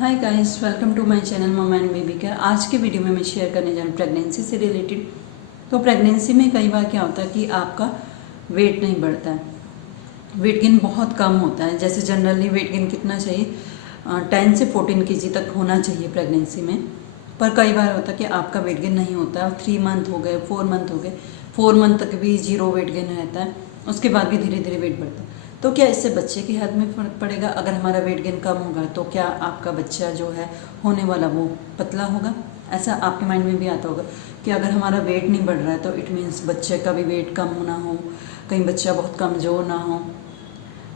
Hi guys, welcome to my channel mamma and baby care. आज के video में मैं शेयर करने जा रही हूँ प्रेगनेंसी से रिलेटेड। तो प्रेगनेंसी में कई बार क्या होता है कि आपका वेट नहीं बढ़ता है, वेट गेन बहुत कम होता है। जैसे जनरली वेट गेन कितना चाहिए, 10 से 14 केजी तक होना चाहिए प्रेगनेंसी में। पर कई बार होता है कि आपका वेट गेन नहीं होता है। 3 मंथ हो गए, 4 मंथ हो गए, 4 मंथ तक भी 0 वेट गेन रहता है, उसके बाद भी धीरे धीरे वेट बढ़ता है। तो क्या इससे बच्चे की हेल्थ में फ़र्क पड़ेगा? अगर हमारा वेट गेन कम होगा तो क्या आपका बच्चा जो है होने वाला वो पतला होगा? ऐसा आपके माइंड में भी आता होगा कि अगर हमारा वेट नहीं बढ़ रहा है तो इट मीन्स बच्चे का भी वेट कम होना हो, कहीं बच्चा बहुत कमज़ोर ना हो।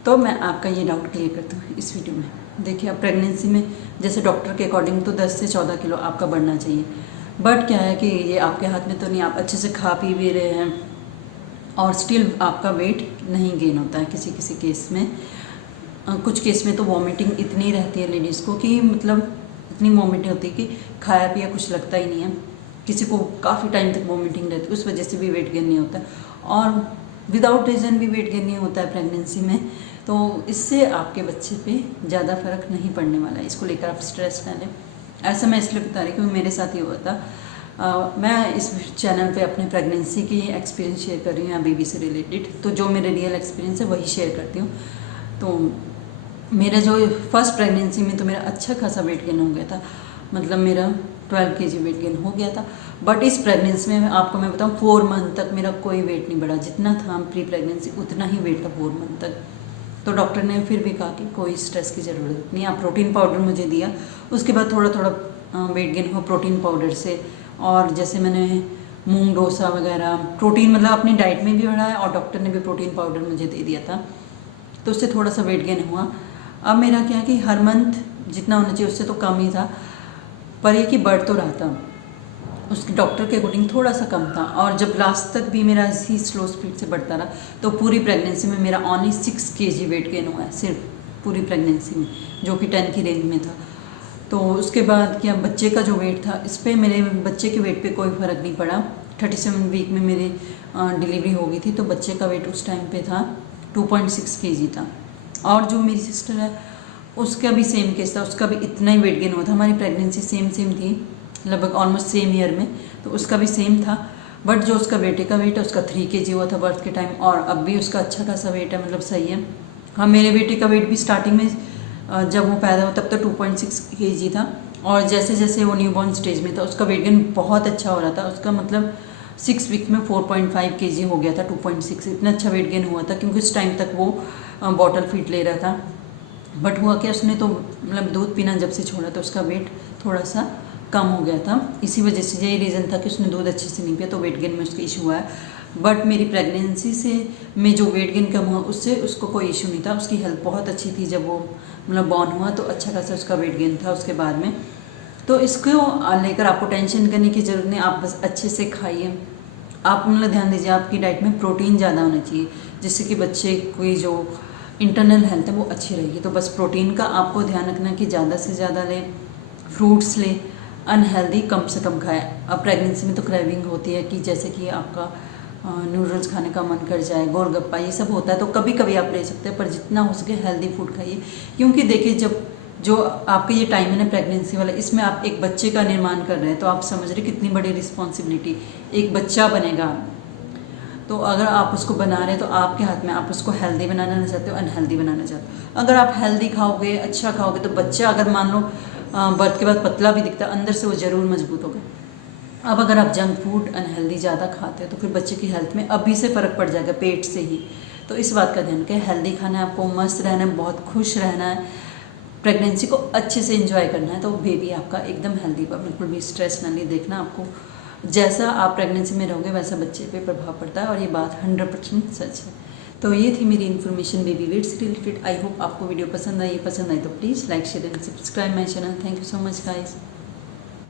तो मैं आपका ये डाउट क्लियर करती हूँ इस वीडियो में। देखिए, अब प्रेगनेंसी में जैसे डॉक्टर के अकॉर्डिंग तो 10 से 14 किलो आपका बढ़ना चाहिए। बट क्या है कि ये आपके हाथ में तो नहीं, आप अच्छे से खा पी भी रहे हैं और स्टिल आपका वेट नहीं गेन होता है। किसी किसी केस में, कुछ केस में तो वॉमिटिंग इतनी रहती है लेडीज़ को कि मतलब इतनी वॉमिटिंग होती है कि खाया पिया कुछ लगता ही नहीं है। किसी को काफ़ी टाइम तक वॉमिटिंग रहती है, उस वजह से भी वेट गेन नहीं होता। और विदाउट रीज़न भी वेट गेन नहीं होता है प्रेगनेंसी में। तो इससे आपके बच्चे पे ज़्यादा फर्क नहीं पड़ने वाला है, इसको लेकर आप स्ट्रेस ना लें। ऐसा मैं इसलिए बता रही क्योंकि मेरे साथ ही हुआ था। मैं इस चैनल पे अपने प्रेगनेंसी की एक्सपीरियंस शेयर कर रही हूँ या बेबी से रिलेटेड। तो जो मेरे रियल एक्सपीरियंस है वही शेयर करती हूँ। तो मेरा जो फर्स्ट प्रेगनेंसी में तो मेरा अच्छा खासा वेट गेन हो गया था, मतलब मेरा 12 केजी वेट गेन हो गया था। बट इस प्रेगनेंसी में आपको मैं बताऊँ 4 मंथ तक मेरा कोई वेट नहीं बढ़ा। जितना था प्री प्रेगनेंसी उतना ही वेट था 4 मंथ तक। तो डॉक्टर ने फिर भी कहा कि कोई स्ट्रेस की ज़रूरत नहीं। आप प्रोटीन पाउडर मुझे दिया, उसके बाद थोड़ा थोड़ा वेट गेन हुआ प्रोटीन पाउडर से। और जैसे मैंने मूंग डोसा वगैरह प्रोटीन मतलब अपनी डाइट में भी बढ़ाया और डॉक्टर ने भी प्रोटीन पाउडर मुझे दे दिया था, तो उससे थोड़ा सा वेट गेन हुआ। अब मेरा क्या है कि हर मंथ जितना होना चाहिए उससे तो कम ही था, पर ये कि बढ़ तो रहा था। उसके डॉक्टर के अकॉर्डिंग थोड़ा सा कम था। और जब लास्ट तक भी मेरा इसी स्लो स्पीड से बढ़ता रहा तो पूरी प्रेगनेंसी में मेरा ओनली 6 केजी वेट गेन हुआ है, सिर्फ पूरी प्रेगनेंसी में, जो कि 10 की रेंज में था। तो उसके बाद क्या बच्चे का जो वेट था, इस पर मेरे बच्चे के वेट पे कोई फ़र्क नहीं पड़ा। 37 वीक में मेरी डिलीवरी हो गई थी, तो बच्चे का वेट उस टाइम पे था 2.6 केजी था। और जो मेरी सिस्टर है उसका भी सेम केस था, उसका भी इतना ही वेट गेन हुआ था। हमारी प्रेगनेंसी सेम थी, लगभग ऑलमोस्ट सेम ईयर में, तो उसका भी सेम था। बट जो उसका बेटे का वेट है उसका 3 केजी हुआ था बर्थ के टाइम, और अब भी उसका अच्छा खासा वेट है, मतलब सही है। हाँ, मेरे बेटे का वेट भी स्टार्टिंग में जब वो पैदा हुआ तब तो 2.6 केजी था, और जैसे जैसे वो न्यूबॉर्न स्टेज में था उसका वेट गेन बहुत अच्छा हो रहा था। उसका मतलब 6 वीक में 4.5 केजी हो गया था, 2.6 इतना अच्छा वेट गेन हुआ था, क्योंकि उस टाइम तक वो बॉटल फीड ले रहा था। बट हुआ क्या, उसने तो मतलब दूध पीना जब से छोड़ा तो उसका वेट थोड़ा सा कम हो गया था। इसी वजह से यही रीज़न था कि उसने दूध अच्छे से नहीं पिया, तो वेट गेन में उसका इशू हुआ है। बट मेरी प्रेगनेंसी से में जो वेट गेन कम हुआ उससे उसको कोई इशू नहीं था। उसकी हेल्थ बहुत अच्छी थी, जब वो मतलब बॉर्न हुआ तो अच्छा खासा उसका वेट गेन था उसके बाद में। तो इसको लेकर आपको टेंशन करने की ज़रूरत नहीं, आप बस अच्छे से खाइए। आप मतलब ध्यान दीजिए आपकी डाइट में प्रोटीन ज़्यादा होना चाहिए, जिससे कि बच्चे की जो इंटरनल हेल्थ है वो अच्छी रहेगी। तो बस प्रोटीन का आपको ध्यान रखना कि ज़्यादा से ज़्यादा लें, फ्रूट्स लें, अनहेल्दी कम से कम खाएं। अब प्रेगनेंसी में तो क्रेविंग होती है कि जैसे कि आपका नूडल्स खाने का मन कर जाए, गोलगप्पा, ये सब होता है, तो कभी कभी आप ले सकते हैं, पर जितना हो सके हेल्दी फूड खाइए। क्योंकि देखिए, जब जो आपका ये टाइम है ना प्रेगनेंसी वाला, इसमें आप एक बच्चे का निर्माण कर रहे हैं, तो आप समझ रहे कितनी बड़ी रिस्पॉन्सिबिलिटी, एक बच्चा बनेगा। तो अगर आप उसको बना रहे हैं तो आपके हाथ में, आप उसको हेल्दी बनाना चाहते हो अनहेल्दी बनाना चाहते हो। अगर आप हेल्दी खाओगे, अच्छा खाओगे, तो बच्चा अगर मान लो बर्थ के बाद पतला भी दिखता है, अंदर से वो ज़रूर मजबूत होगा। अब अगर आप जंक फूड अनहेल्दी ज़्यादा खाते हो तो फिर बच्चे की हेल्थ में अभी से फ़र्क पड़ जाएगा, पेट से ही। तो इस बात का ध्यान रखें, हेल्दी खाना है आपको, मस्त रहना है, बहुत खुश रहना है, प्रेगनेंसी को अच्छे से एंजॉय करना है। तो बेबी आपका एकदम हेल्दी पर बिल्कुल भी स्ट्रेस ना ले। देखना आपको जैसा आप प्रेगनेंसी में रहोगे वैसा बच्चे पे प्रभाव पड़ता है, और ये बात 100% सच है। तो ये थी मेरी इन्फॉर्मेशन बेबी वेट से रिलेटेड। आई होप आपको वीडियो पसंद आई तो please like share and subscribe my channel. Thank you so much guys.